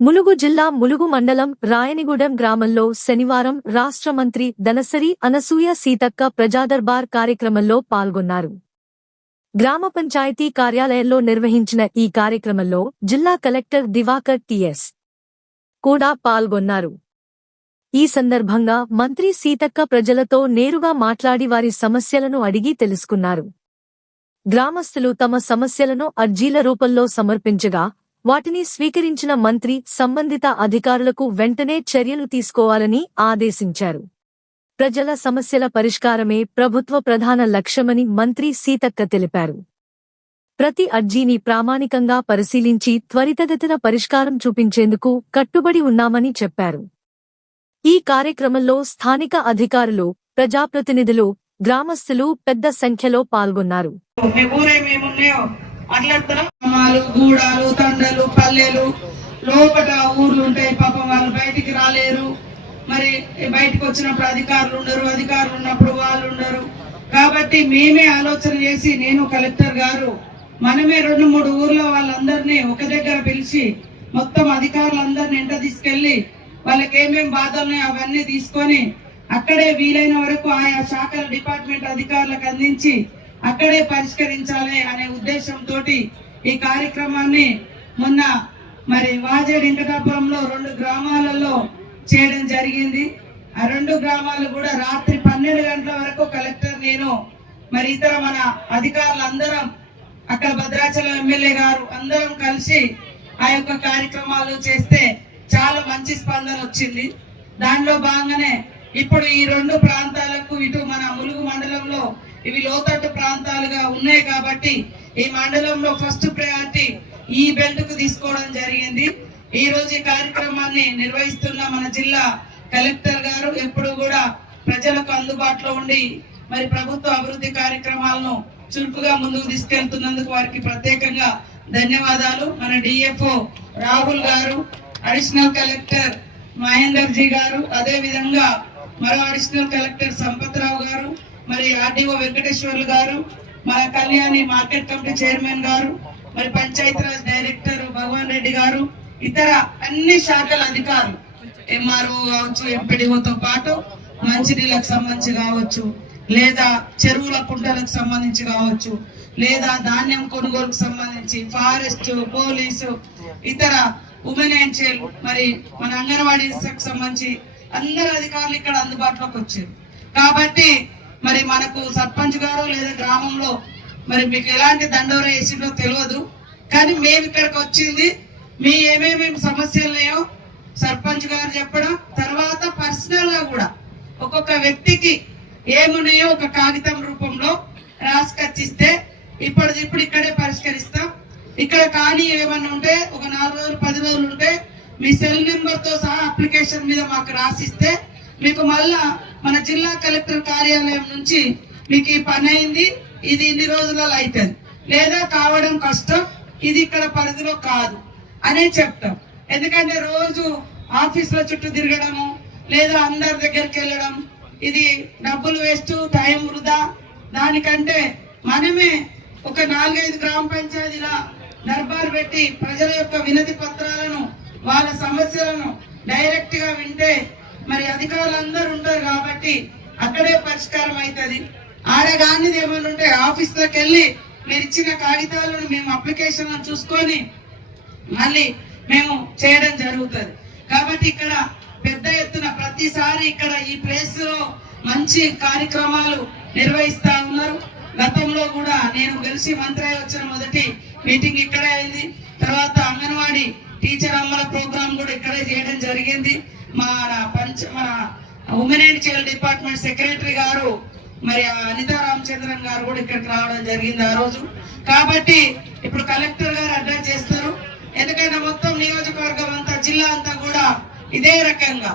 ములుగు జిల్లా ములుగు మండలం రాయనిగూడెం గ్రామంలో శనివారం రాష్ట్ర మంత్రి దనసరి అనసూయ సీతక్క ప్రజాదర్బార్ కార్యక్రమంలో పాల్గొన్నారు. గ్రామ పంచాయతీ కార్యాలయంలో నిర్వహించిన ఈ కార్యక్రమంలో జిల్లా కలెక్టర్ దివాకర్ టిఎస్ కూడా పాల్గొన్నారు. ఈ సందర్భంగా మంత్రి సీతక్క ప్రజలతో నేరుగా మాట్లాడి వారి సమస్యలను అడిగి తెలుసుకున్నారు. గ్రామస్తులు తమ సమస్యలను అర్జీల రూపంలో సమర్పించగా వాటిని స్వీకరించిన మంత్రి సంబంధిత అధికారులకు వెంటనే చర్యలు తీసుకోవాలని ఆదేశించారు. ప్రజల సమస్యల పరిష్కారమే ప్రభుత్వ ప్రధాన లక్ష్యమని మంత్రి సీతక్క తెలిపారు. ప్రతి అర్జీని ప్రామాణికంగా పరిశీలించి త్వరితగతిన పరిష్కారం చూపించేందుకు కట్టుబడి ఉన్నామని చెప్పారు. ఈ కార్యక్రమంలో స్థానిక అధికారులు, ప్రజాప్రతినిధులు, గ్రామస్తులు పెద్ద సంఖ్యలో పాల్గొన్నారు. గూడాలు, తండలు, పల్లెలు లోపల ఊర్లు ఉంటాయి. పాపం వాళ్ళు బయటికి రాలేరు. మరి బయటకు వచ్చినప్పుడు అధికారులు ఉన్నప్పుడు వాళ్ళు ఉండరు. కాబట్టి మేమే ఆలోచన చేసి నేను కలెక్టర్ గారు మనమే 2-3 ఊర్ల వాళ్ళందరినీ ఒక దగ్గర పిలిచి మొత్తం అధికారులందరినీ ఎంట తీసుకెళ్లి వాళ్ళకి ఏమేం బాధలున్నాయో అవన్నీ తీసుకొని అక్కడే వీలైన వరకు ఆయా శాఖల డిపార్ట్మెంట్ అధికారులకు అందించి అక్కడే పరిష్కరించాలి అనే ఉద్దేశంతో ఈ కార్యక్రమాన్ని మొన్న మరి వాజేడు వెంకటాపురంలో 2 గ్రామాలలో చేయడం జరిగింది. ఆ 2 గ్రామాలు కూడా రాత్రి 12 గంటల వరకు కలెక్టర్ నేను మరి ఇతర మన అధికారులందరం అక్కడ భద్రాచలం ఎమ్మెల్యే గారు అందరం కలిసి ఆ యొక్క కార్యక్రమాలు చేస్తే చాలా మంచి స్పందన వచ్చింది. దానిలో భాగంగానే ఇప్పుడు ఈ 2 ప్రాంతాలకు ఇటు మన ములుగు మండలంలో ఇవి లోతట్టు ప్రాంతాలుగా ఉన్నాయి కాబట్టి ఈ మండలంలో ఫస్ట్ ప్రయారిటీ ఈ బెల్ట్ కు తీసుకోవడం జరిగింది. ఈ రోజు ఈ కార్యక్రమాన్ని నిర్వహిస్తున్న మన జిల్లా కలెక్టర్ గారు ఎప్పుడు కూడా ప్రజలకు అందుబాటులో ఉండి మరి ప్రభుత్వ అభివృద్ధి కార్యక్రమాలను చురుకుగా ముందుకు తీసుకెళ్తున్నందుకు వారికి ప్రత్యేకంగా ధన్యవాదాలు. మన డిఎఫ్ఓ రాహుల్ గారు, అడిషనల్ కలెక్టర్ మహేందర్ జీ గారు, అదే విధంగా మరో అడిషనల్ కలెక్టర్ సంపత్రావు గారు, మరి ఆర్డీఓ వెంకటేశ్వర్లు గారు, మన కళ్యాణి మార్కెట్ కమిటీ చైర్మన్ గారు, మరి పంచాయతీరాజ్ డైరెక్టర్ భగవాన్ రెడ్డి గారు, ఇతర అన్ని శాఖల అధికారులు, ఎంఆర్ఓ కావచ్చు, ఎంపీడీఓతో పాటు మంచినీళ్ళకు సంబంధించి కావచ్చు, లేదా చెరువుల కుంటలకు సంబంధించి కావచ్చు, లేదా ధాన్యం కొనుగోలుకు సంబంధించి ఫారెస్ట్, పోలీసు, ఇతర ఉమెన్ అండ్ చైల్డ్, మరి మన అంగన్వాడీకి సంబంధించి అందరు అధికారులు ఇక్కడ అందుబాటులోకి వచ్చారు. కాబట్టి మరి మనకు సర్పంచ్ గారు లేదా గ్రామంలో మరి మీకు ఎలాంటి దండోర వేసిందో తెలియదు, కానీ మేము ఇక్కడికి వచ్చింది మీ ఏమేమి సమస్యలు ఉన్నాయో సర్పంచ్ గారు చెప్పడం, తర్వాత పర్సనల్ గా కూడా ఒక్కొక్క వ్యక్తికి ఏమున్నాయో ఒక కాగితం రూపంలో రాసుకొచ్చిస్తే ఇప్పుడు ఇక్కడే పరిష్కరిస్తాం. ఇక్కడ కానీ ఏమన్నా ఉంటే ఒక 4 రోజులు 10 రోజులు ఉంటే మీ సెల్ నెంబర్ తో సహా అప్లికేషన్ మీద మాకు రాసిస్తే మీకు మళ్ళా మన జిల్లా కలెక్టర్ కార్యాలయం నుంచి మీకు ఈ పని అయింది, ఇది ఇన్ని రోజులలో అవుతుంది, లేదా కావడం కష్టం, ఇది ఇక్కడ పరిధిలో కాదు అనే చెప్తాం. ఎందుకంటే రోజు ఆఫీసుల చుట్టూ తిరగడము లేదా అందరి దగ్గరికి వెళ్ళడం ఇది డబ్బులు వేస్ట్, టైం వృధా. దానికంటే మనమే ఒక 4-5 గ్రామ పంచాయతీల దర్బార్ పెట్టి ప్రజల యొక్క వినతి పత్రాలను, వాళ్ళ సమస్యలను డైరెక్ట్ గా వింటే మరి అధికారులు అందరూ ఉంటారు కాబట్టి అక్కడే పరిష్కారం అవుతుంది. ఆడగానిది ఏమైనా ఉంటే ఆఫీసులకు వెళ్ళి మీరు ఇచ్చిన కాగితాలను మేము అప్లికేషన్ చూసుకొని మళ్ళీ మేము చేయడం జరుగుతుంది. కాబట్టి ఇక్కడ పెద్ద ఎత్తున ప్రతిసారి ఇక్కడ ఈ ప్లేస్ లో మంచి కార్యక్రమాలు నిర్వహిస్తా ఉన్నారు. గతంలో కూడా నేను గెలిచి మంత్రి వచ్చిన మొదటి మీటింగ్ ఇక్కడే అయింది. తర్వాత అంగన్వాడీ టీచర్ అమ్మల ప్రోగ్రామ్ కూడా ఇక్కడే చేయడం జరిగింది. మన women and child department secretary గారు మరి అనితా రామచంద్రన్ గారు కూడా ఇక్కడికి రావడం జరిగింది ఆ రోజు. కాబట్టి ఇప్పుడు కలెక్టర్ గారు అడ్రస్ చేస్తారు. ఎందుకంటే మొత్తం నియోజకవర్గం అంతా, జిల్లా అంతా కూడా ఇదే రకంగా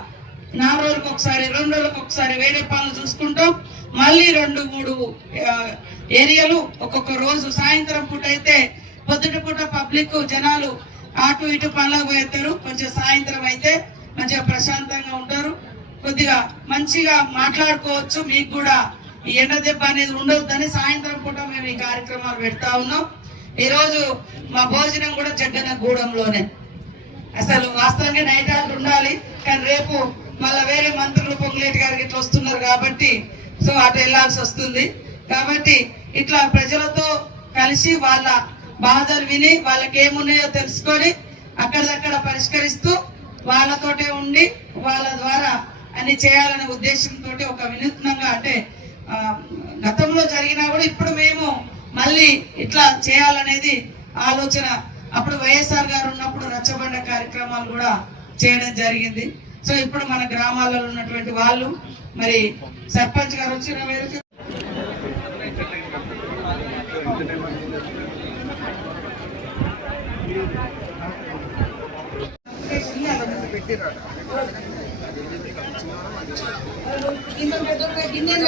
4 రోజులకు ఒకసారి 2 రోజులకు ఒకసారి వేరే పనులు చూసుకుంటాం. మళ్ళీ 2-3 ఏరియాలు ఒక్కొక్క రోజు సాయంత్రం పూట అయితే పొద్దుట పూట పబ్లిక్ జనాలు అటు ఇటు పనులకు పోతారు. కొంచెం సాయంత్రం అయితే మంచిగా ప్రశాంతంగా ఉంటారు, కొద్దిగా మంచిగా మాట్లాడుకోవచ్చు. మీకు కూడా ఈ ఎండ దెబ్బ అనేది ఉండొద్దని సాయంత్రం పూట మేము ఈ కార్యక్రమాలు పెడతా ఉన్నాం. ఈ రోజు మా భోజనం కూడా జగ్గనగూడెంలోనే అసలు వాస్తవంగా నైట్ అవుట్ ఉండాలి, కానీ రేపు మళ్ళా వేరే మంత్రులు పొంగులేటి గారికి ఇట్లా వస్తున్నారు కాబట్టి సో అటు వెళ్లాల్సి వస్తుంది. కాబట్టి ఇట్లా ప్రజలతో కలిసి వాళ్ళ బాధలు విని వాళ్ళకి ఏమున్నాయో తెలుసుకొని అక్కడిదక్కడ పరిష్కరిస్తూ వాళ్ళతోటే ఉండి వాళ్ళ ద్వారా అన్ని చేయాలనే ఉద్దేశంతో ఒక వినూత్నంగా అంటే గతంలో జరిగినా కూడా ఇప్పుడు మేము మళ్ళీ ఇట్లా చేయాలనేది ఆలోచన. అప్పుడు వైఎస్ఆర్ గారు ఉన్నప్పుడు రచ్చబండ కార్యక్రమాలు కూడా చేయడం జరిగింది. సో ఇప్పుడు మన గ్రామాలలో ఉన్నటువంటి వాళ్ళు మరి సర్పంచ్ గారు వచ్చిన మేరకు గిన్నెలు